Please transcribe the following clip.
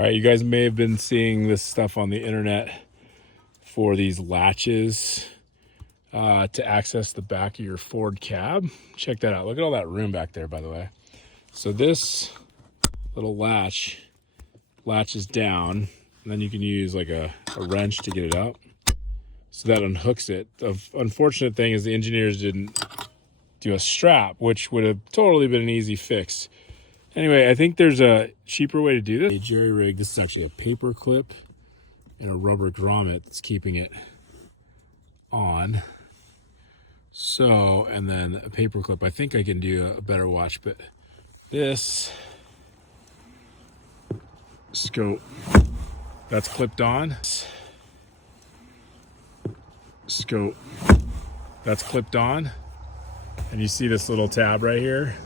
All right, you guys may have been seeing this stuff on the internet for these latches to access the back of your Ford cab. Check that out. Look at all that room back there, by the way. So this little latch latches down, and then you can use like a wrench to get it up. So that unhooks it. The unfortunate thing is the engineers didn't do a strap, which would have totally been an easy fix. Anyway, I think there's a cheaper way to do this. A jerry rig, this is actually a paper clip and a rubber grommet that's keeping it on. So, and then a paper clip. I think I can do a better watch, but this scope, that's clipped on. Scope, that's clipped on. And you see this little tab right here?